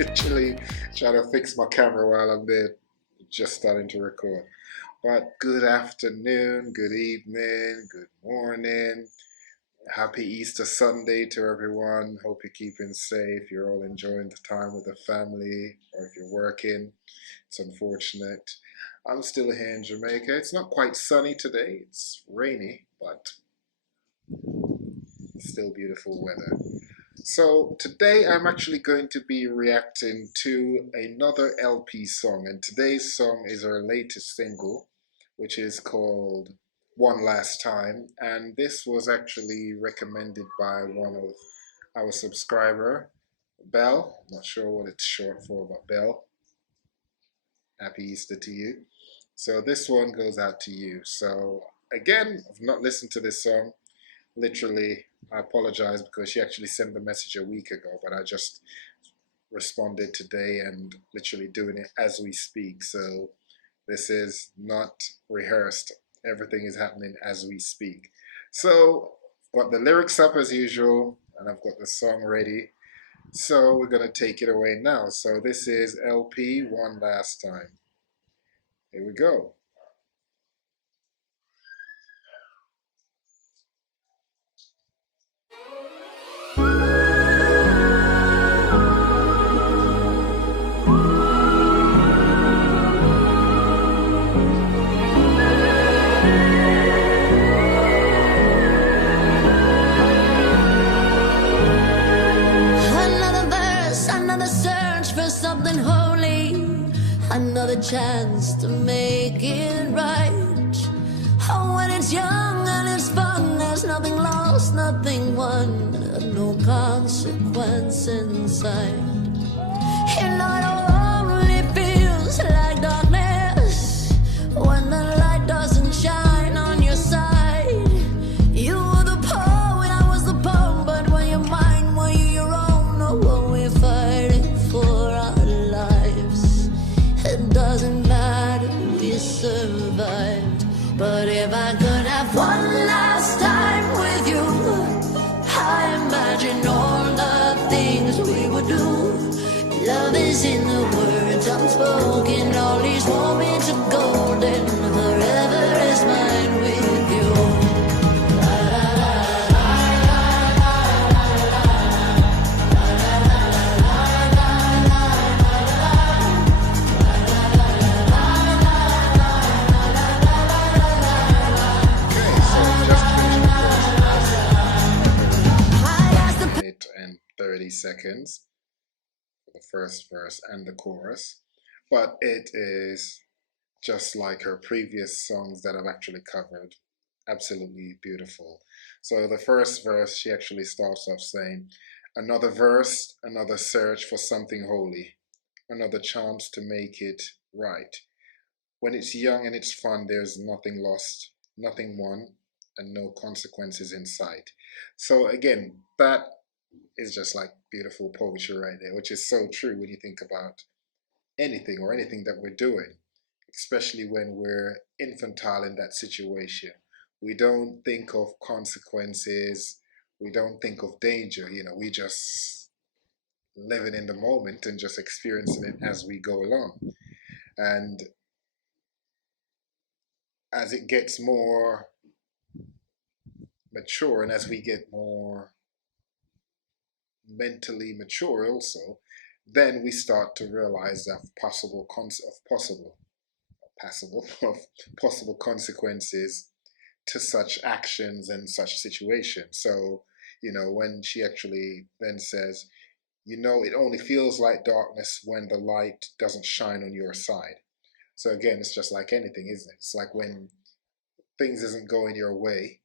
literally trying to fix my camera while I'm there, just starting to record. But good afternoon, good evening, good morning. Happy Easter Sunday to everyone. Hope you're keeping safe. You're all enjoying the time with the family, or if you're working, it's unfortunate. I'm still here in Jamaica. It's not quite sunny today, it's rainy, but still beautiful weather. So today I'm actually going to be reacting to another LP song, and today's song is our latest single, which is called One Last Time, and this was actually recommended by one of our subscriber, Bell. I'm not sure what it's short for, but Bell, happy Easter to you. So this one goes out to you. So again, I've not listened to this song. Literally, I apologize because she actually sent the message a week ago, but I just responded today and literally doing it as we speak. So this is not rehearsed. Everything is happening as we speak. So I've got the lyrics up as usual, and I've got the song ready. So we're gonna take it away now. So this is LP One Last Time. Here we go. Another verse, another search for something holy, another chance to make it right. Oh, when it's young and it's fun, there's nothing lost, nothing won, no consequence inside. You know it only feels like darkness when the light doesn't shine on your side. You were the poet, I was the poem, but when you're mine, were you your own, or were we fighting for our lives? It doesn't matter, we survived. But if I could have one last time with you, I imagine all the things we would do. Love is in the words unspoken, all these moments are golden, forever is mine with you. Okay, so just I asked the minute and 30 seconds for the first verse and the chorus, but it is just like her previous songs that I've actually covered. Absolutely beautiful. So the first verse, she actually starts off saying, another verse, another search for something holy, another chance to make it right. When it's young and it's fun, there's nothing lost, nothing won, and no consequences in sight. So again, that is just like beautiful poetry right there, which is so true when you think about anything or anything that we're doing, especially when we're infantile in that situation. We don't think of consequences, we don't think of danger, we just living in the moment and just experiencing it as we go along. And as it gets more mature and as we get more mentally mature also, then we start to realize that possible of possible consequences to such actions and such situations. So, when she actually then says, it only feels like darkness when the light doesn't shine on your side. So again, it's just like anything, isn't it? It's like when things isn't going your way,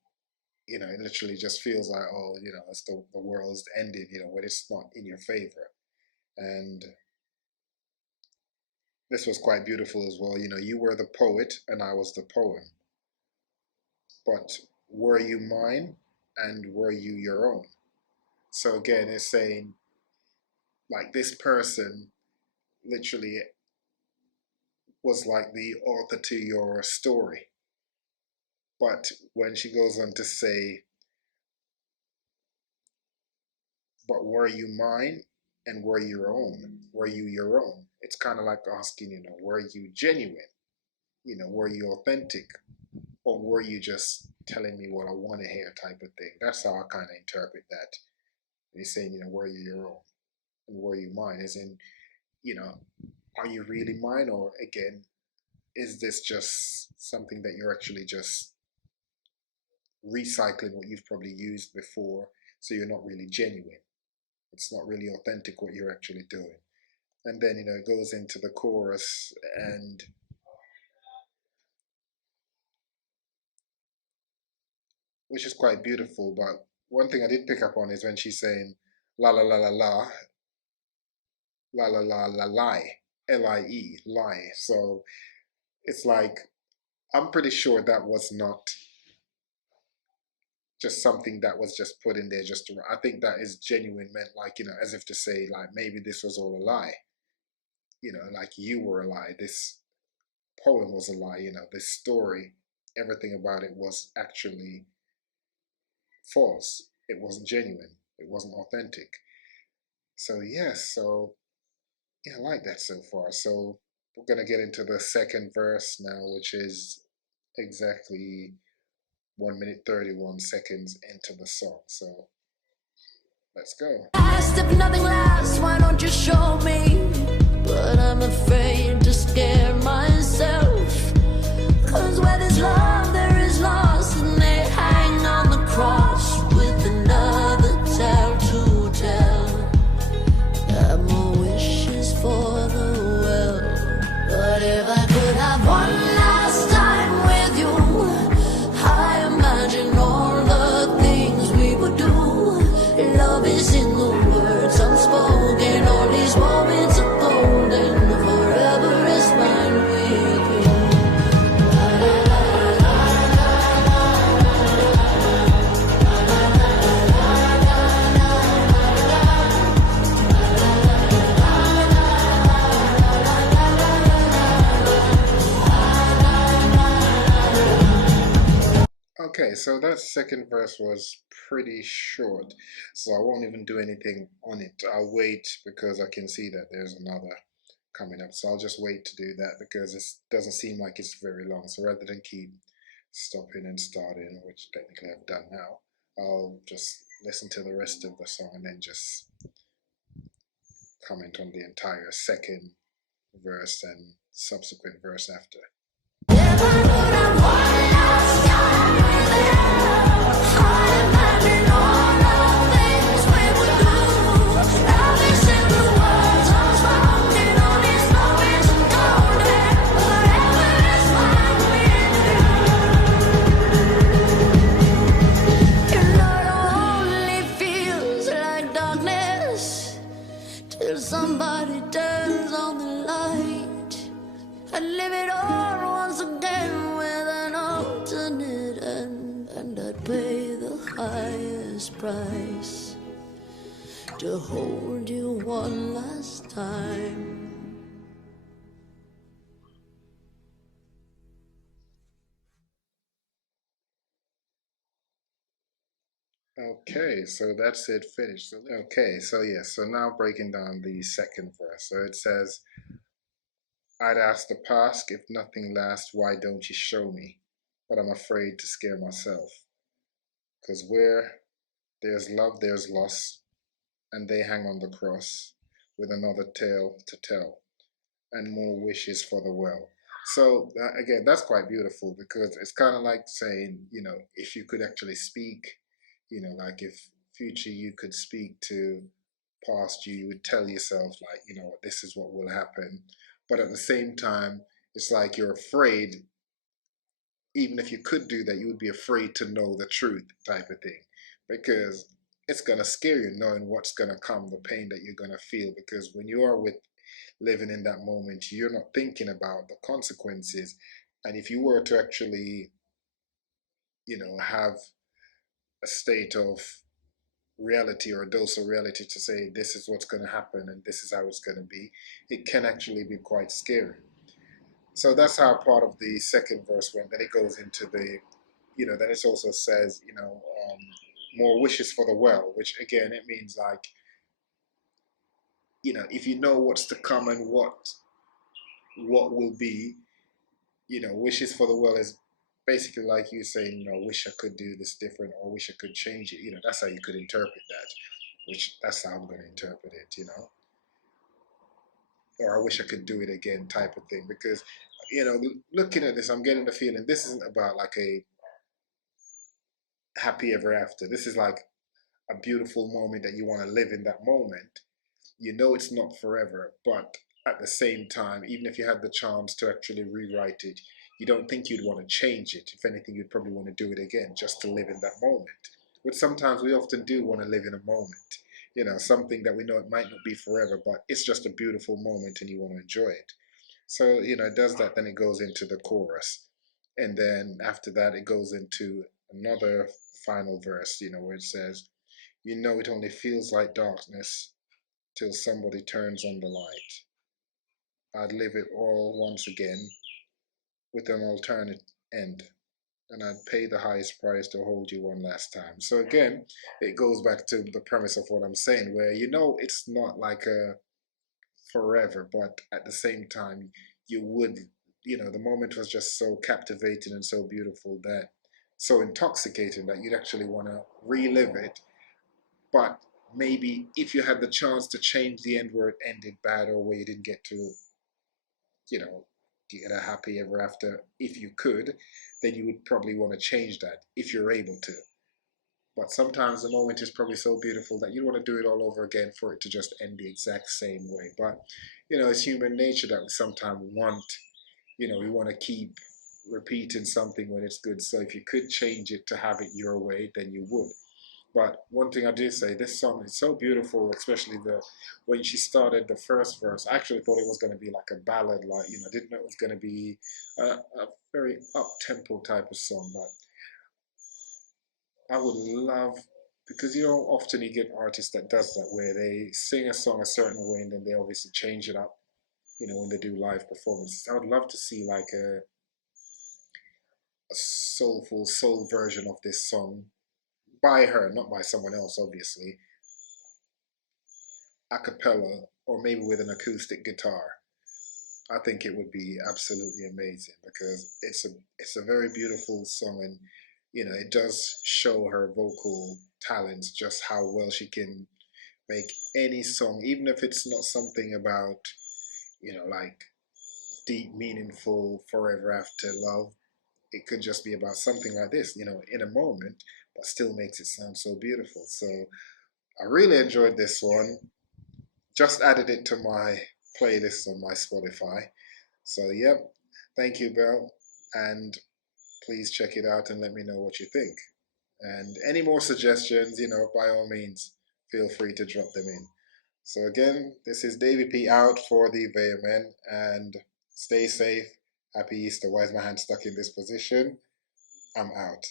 it literally just feels like, oh, it's the world's ending, when it's not in your favor. And this was quite beautiful as well. You were the poet and I was the poem. But were you mine and were you your own? So again, it's saying like this person literally was like the author to your story. But when she goes on to say, but were you mine and were you your own? Were you your own? It's kind of like asking, were you genuine? Were you authentic? Or were you just telling me what I want to hear type of thing? That's how I kind of interpret that. He's saying, were you your own? And were you mine? As in, you know, are you really mine? Or again, is this just something that you're actually just recycling what you've probably used before? So you're not really genuine. It's not really authentic what you're actually doing. And then, it goes into the chorus, and which is quite beautiful. But one thing I did pick up on is when she's saying la la la la la la la la la lie, lie, lie. So it's like I'm pretty sure that was not just something that was just put in there just to. I think that is genuine, meant like as if to say like maybe this was all a lie. Like you were a lie. This poem was a lie. This story, everything about it was actually false. It wasn't genuine. It wasn't authentic. So yes, so yeah, I like that so far. So we're gonna get into the second verse now, which is exactly 1 minute 31 seconds into the song. So let's go. Asked if nothing lasts, why don't you show me? But I'm afraid to scare myself. Cause where there's love, there is loss. And they hang on the cross with another tale to tell. Got more wishes for the well. But if I could have one last time with you, I imagine all the things we would do. Love is in the words unspoken. All these moments are golden. Forever is mine with you. Okay, so that second verse was pretty short, so I won't even do anything on it. I'll wait because I can see that there's another coming up, so I'll just wait to do that because it doesn't seem like it's very long. So rather than keep stopping and starting, which technically I've done now, I'll just listen to the rest of the song and then just comment on the entire second verse and subsequent verse after. If I could have one last time with you, I imagine all the things we would do. Love is in the words unspoken. All these moments are golden. Forever is mine with you. You know it only feels like darkness till somebody turns on the light. I'd live it all once again with an alternate end, and I'd pay the highest price to hold you one last time. Okay, so that's it finished. Okay, so yes, so now breaking down the second verse. So it says, I'd ask the past, if nothing lasts, why don't you show me? But I'm afraid to scare myself. Because where there's love, there's loss, and they hang on the cross with another tale to tell, and more wishes for the well. So again, that's quite beautiful because it's kind of like saying, if you could actually speak, like if future you could speak to past you, you would tell yourself like, this is what will happen. But at the same time, it's like you're afraid, even if you could do that, you would be afraid to know the truth type of thing. Because it's gonna scare you knowing what's gonna come, the pain that you're gonna feel. Because when you are with living in that moment, you're not thinking about the consequences. And if you were to actually, have a state of reality or a dose of reality to say this is what's going to happen and this is how it's going to be, it can actually be quite scary. So that's how part of the second verse went. Then it goes into the, then it also says, more wishes for the well, which again, it means like if you know what's to come and what will be, wishes for the world is basically like you saying, wish I could do this different or wish I could change it. That's how you could interpret that, which that's how I'm going to interpret it. Or I wish I could do it again type of thing. Because, looking at this, I'm getting the feeling this isn't about like a happy ever after. This is like a beautiful moment that you want to live in that moment. It's not forever, but at the same time, even if you had the chance to actually rewrite it, you don't think you'd want to change it. If anything, you'd probably want to do it again just to live in that moment. Which sometimes we often do want to live in a moment, something that we know it might not be forever, but it's just a beautiful moment and you want to enjoy it. So, it does that, then it goes into the chorus. And then after that, it goes into another final verse, where it says, it only feels like darkness till somebody turns on the light. I'd live it all once again with an alternate end, and I'd pay the highest price to hold you one last time. So again, it goes back to the premise of what I'm saying, where it's not like a forever, but at the same time, you would, the moment was just so captivating and so beautiful that, so intoxicating that you'd actually want to relive it. But maybe if you had the chance to change the end where it ended bad or where you didn't get to, you know, get a happy ever after, if you could, then you would probably want to change that if you're able to. But sometimes the moment is probably so beautiful that you want to do it all over again for it to just end the exact same way. But, it's human nature that we sometimes we want to keep repeating something when it's good. So if you could change it to have it your way, then you would. But one thing I do say, this song is so beautiful, especially the when she started the first verse. I actually thought it was going to be like a ballad, like I didn't know it was going to be a very up tempo type of song. But I would love because often you get artists that does that where they sing a song a certain way and then they obviously change it up. When they do live performances, I would love to see like a soulful soul version of this song by her, not by someone else, obviously, a cappella or maybe with an acoustic guitar. I think it would be absolutely amazing because it's a very beautiful song and it does show her vocal talents, just how well she can make any song, even if it's not something about like deep, meaningful, forever after love. It could just be about something like this, in a moment, but still makes it sound so beautiful. So I really enjoyed this one. Just added it to my playlist on my Spotify. So, yep. Thank you, Belle. And please check it out and let me know what you think. And any more suggestions, by all means, feel free to drop them in. So, again, this is Davie P out for the Veilmen. And stay safe. Happy Easter. Why is my hand stuck in this position? I'm out.